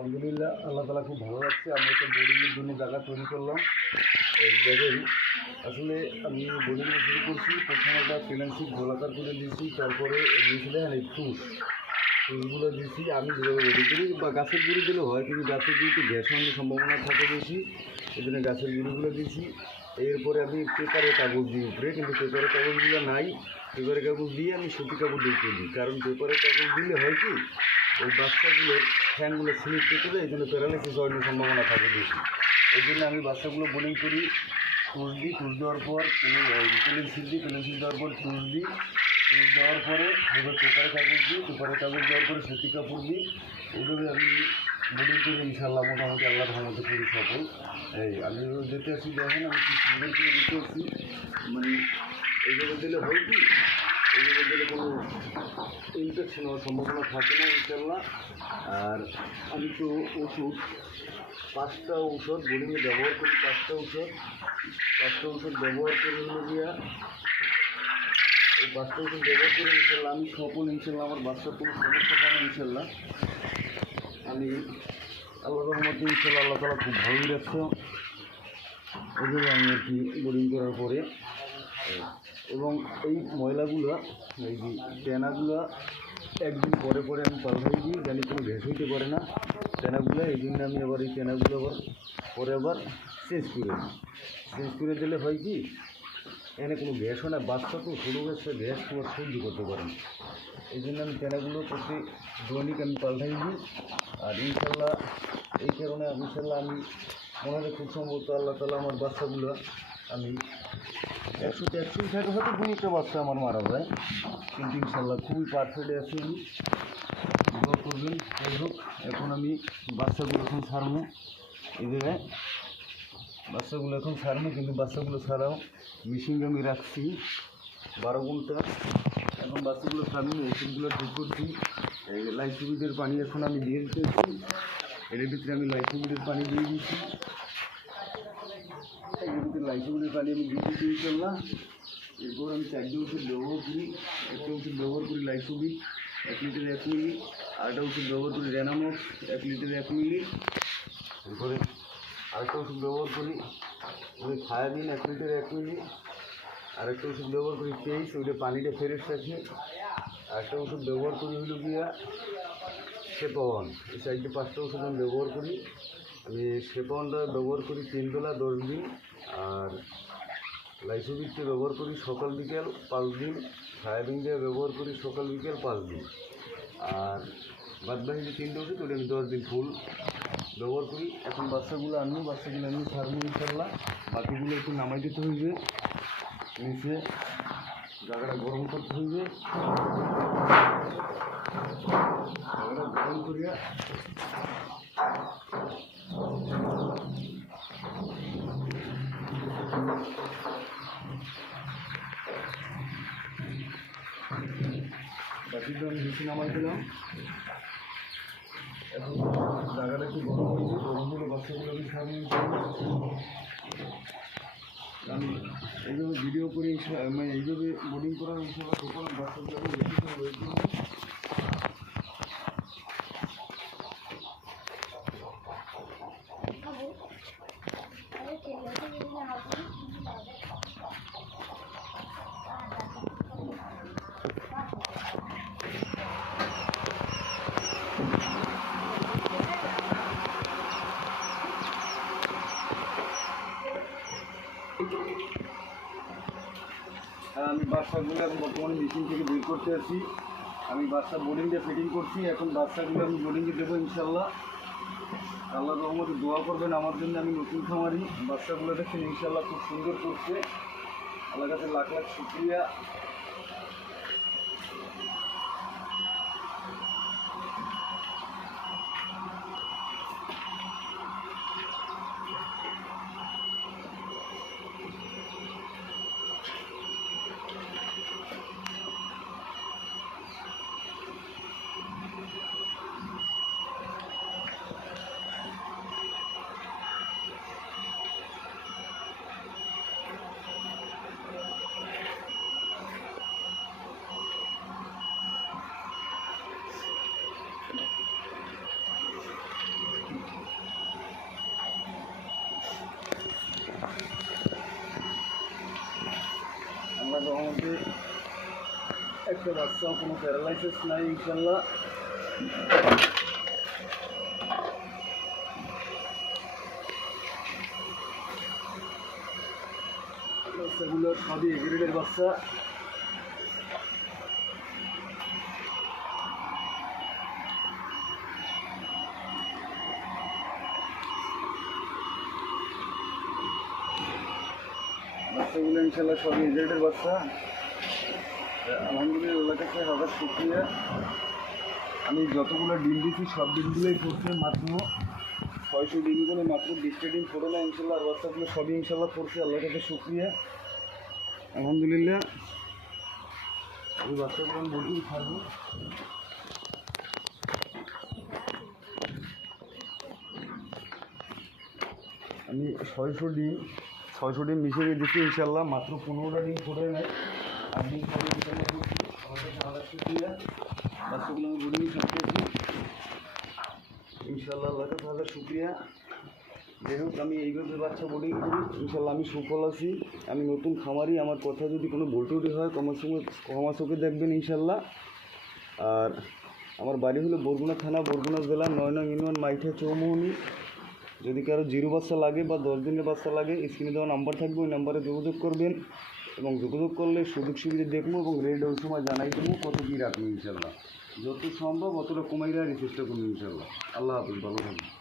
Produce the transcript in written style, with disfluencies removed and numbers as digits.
আলহামদুলিল্লাহ, আল্লাহ তালা খুব ভালো লাগছে। আমি একটা বোর্ডিংয়ের জন্য জায়গা তৈরি করলাম। এই জায়গায় আসলে আমি বোর্ডিং শুরু করছি। প্রথমে একটা প্লেনশিট গোলাকার করে দিয়েছি, তারপরে দিয়েছিলেন এই টুসগুলো দিয়েছি। আমি যেভাবে রেডি করি বা গাছের গুঁড়ি দিলেও হয়, কিন্তু গাছের গুঁড়িতে গ্যাস হওয়ার সম্ভাবনা থাকে বেশি, এই জন্য গাছের গুঁড়িগুলো দিয়েছি। এরপরে আমি পেপারের কাগজ দিই উপরে, কিন্তু পেপারের কাগজগুলো নাই। পেপারের কাগজ দিয়ে আমি সুতি কাপড় দিয়ে দিই, কারণ পেপারের কাগজ দিলে হয় কি ওই বাচ্চাগুলোর ফ্যানগুলো স্লিপ করে, এই জন্য প্যারালাইসিস হওয়ার সম্ভাবনা থাকে বেশি। এই জন্য আমি বাচ্চাগুলো বোলিং করি, টুস দিই, টুস দেওয়ার পর প্লেনশিট দিই, প্লেনশিট দেওয়ার পর টুস দিই, টুস দেওয়ার পরে এবার পেপারের কাগজ দিই, পেপারের কাগজ দেওয়ার পরে সুতি কাপড় দিই। ওইভাবে আমি বোলিং করি, ইনশাল্লাহ মোটামুটি আল্লাহর রহমতে করি সফল। আমি যেতে আসি, দেখেন আমি কি সুন্দর করে দিতে আসছি। মানে এইভাবে দিলে হয় কি, এইভাবে দিলে কোনো ইনফেকশন হওয়ার সম্ভাবনা থাকে না ইনশাল্লাহ। আর আমি তো ওষুধ 5টা ঔষধ বোলিংয়ে ব্যবহার করি, 5টা ঔষধ ব্যবহার করে হলো গিয়া এই 5টা ওষুধ ব্যবহার করে ইনশাল্লাহ আমি সফল। ইনশাল্লাহ আমার বাচ্চার কোনো সমস্যা হয় না ইনশাল্লাহ। আমি আল্লাহ রহমতে ইনশাল্লাহ আল্লাহ তালা খুব ভালোই রাখছে। ওইভাবে আমি আর কি বোলিং করার পরে এবং এই ময়লাগুলো, এই যে ট্যানাগুলো একদিন পরে পরে আমি পাল্টাই দিই, জানি কোনো ভেস হইতে পারে না ট্যানাগুলো। এই জন্য আমি আবার এই ট্যানাগুলো পরে আবার চেঞ্জ করে দিলে হয় কি এখানে কোনো গ্যাস হয় না। বাচ্চা তো ছোটো গ্যাসটা গ্যাস তোমার সহ্য করতে পারে না, এই জন্য আমি ট্যানাগুলো প্রতি দৈনিক আমি পাল্টাই দিই। আর ইনশাল্লাহ এই কারণে ইনশাল্লাহ আমি মনে হয় খুব সম্ভবত আল্লাহ তালা আমার বাচ্চাগুলো আমি 100-100 থাকে, হয়তো 2-1টা বাচ্চা আমার মারা যায়, কিন্তু ইনশাল্লাহ খুবই পারফেক্ট আছি আমি। দোয়া করবেন। যাই হোক, এখন আমি বাচ্চাগুলো এখন ছাড়বো, এই জায়গায় বাচ্চাগুলো এখন ছাড়বো, কিন্তু বাচ্চাগুলো ছাড়াও মেশিনকে আমি রাখছি 12 ঘন্টা। এখন বাচ্চাগুলো ছাড়বো, ওষুধগুলো ঠিক করছি। এই লাইসোবিটের পানি এখন আমি দিয়ে দিতেছি, এর ভিতরে আমি লাইসোবিটের পানি দিয়ে দিচ্ছি। এর ভিতরে লাইসোবিটের পানি আমি দিয়ে দিচ্ছি ইনশাল্লাহ। এরপর আমি 4টে ওষুধ ব্যবহার করি। একটা ওষুধ ব্যবহার করি লাইসোবিট 1 লিটারে 1 মিলি, আরেকটা ওষুধ ব্যবহার করি রেনামক্স 1 লিটারে 1 মিলি। এরপরে আরেকটা ওষুধ ব্যবহার করি ওই থায়াবিন 1 লিটারে 1 মিলি। আরেকটা ওষুধ ব্যবহার করি পেইস, ওইটা পানিটা ফ্রেশ রাখি। আরেকটা ওষুধ ব্যবহার করি হলো গিয়া সেপন। এই 5টা ওষুধ আমি ব্যবহার করি। আমি সেপনটা ব্যবহার করি 3 বেলা 10 দিন, আর লাইসোবিটটা ব্যবহার করি সকাল বিকেল 5 দিন, থায়াবিনটা ব্যবহার করি সকাল বিকেল 5 দিন, আর বাদবাকি যে 3টে ওষুধ ওটা আমি 10 দিন ফুল ব্যবহার করি। এখন বাচ্চাগুলো আমি ছাড়বো ইনশাল্লাহ। বাকিগুলো একটু নামাই দিতে হইবে, নিচে জায়গাটা গরম করতে হইবে। জায়গাটা গরম করিয়া বাকিগুলো আমি নিচে নামাই দিলাম। এখন জায়গাটা একটু গরম হয়েছে, গরম হলে বাচ্চাগুলো আমি ছাড়বো। আমি এইভাবে ভিডিও করে মানে এইভাবে বোর্ডিং করার ইনশাল্লাহ সকল বাচ্চাগুলোকে বেশি করে ওয়েট করবো। আমি বাচ্চাগুলো এখন বর্তমানে মেশিন থেকে বের করতে আসি। আমি বাচ্চা বোর্ডিংটা ফিটিং করছি। এখন বাচ্চাগুলো আমি বোর্ডিংয়ে দেবো ইনশাল্লাহ। আল্লাহর রহমতে দোয়া করবেন আমার জন্য। আমি নতুন খামারি, বাচ্চাগুলো দেখছেন ইনশাল্লাহ খুব সুন্দর করছে। আল্লাহর কাছে লাখ লাখ শুকরিয়া। মধ্যে একটা বাচ্চাও কোনো প্যারালাইসিস নাই ইনশাল্লাহ। বাচ্চাগুলো সবই এ গ্রেডের বাচ্চা। বাচ্চাগুলো ইনশাল্লাহ সবই এ গ্রেডের বাচ্চা। আলহামদুলিল্লাহ কাছে হাজার শুক্রিয়া। আমি যতগুলো ডিম দিয়েছি সব ডিমগুলোই পড়ছে, মাত্র 600 ডিম করে মাত্র 20টা ডিম পড়ে না ইনশাল্লাহ। আর বাচ্চাগুলো সবই ইনশাল্লাহ পড়ছে, আল্লাহর কাছে শুক্রিয়া আলহামদুলিল্লাহ। ওই বাচ্চাগুলো আমি বলতেই থাকবো। আমি 600 ডিম মিশিয়ে দিচ্ছি ইনশাল্লাহ, মাত্র 15টা ডিম পড়ে নেয়। আর ডিম পরে ইনশাল্লাহ করছি, আমার কাছে হাজার শুক্রিয়া। বাচ্চাগুলো আমি বলিনি থাকতেছি ইনশাল্লাহ, আল্লাহর কাছে হাজার শুক্রিয়া। যাই হোক, আমি এইভাবে বাচ্চা বোর্ডিং করি ইনশাল্লাহ, আমি সুফল আছি। আমি নতুন খামারি, আমার কথা যদি কোনো ভুলটুটি হয় ক্ষমা চোখে দেখবেন ইনশাল্লাহ। আর আমার বাড়ি হলো বরগুনা থানা, বরগুনা জেলা, 9 নং ইউনিয়ন, মাইঠা চৌমুহনী। যদি কারো 0 বাচ্চা লাগে বা 10 দিনের বাচ্চা লাগে, স্ক্রিনে দেওয়া নাম্বার থাকবে, ওই নাম্বারে যোগাযোগ করবেন। এবং যোগাযোগ করলে সুযোগ সুবিধা দেখবো এবং রেট ওই সময় জানাই দেবো কত কী রাখবো ইনশাল্লাহ। যত সম্ভব অতটা কমাই রাখার চেষ্টা করবো ইনশাল্লাহ। আল্লাহ হাফিজ, ভালো থাকবেন।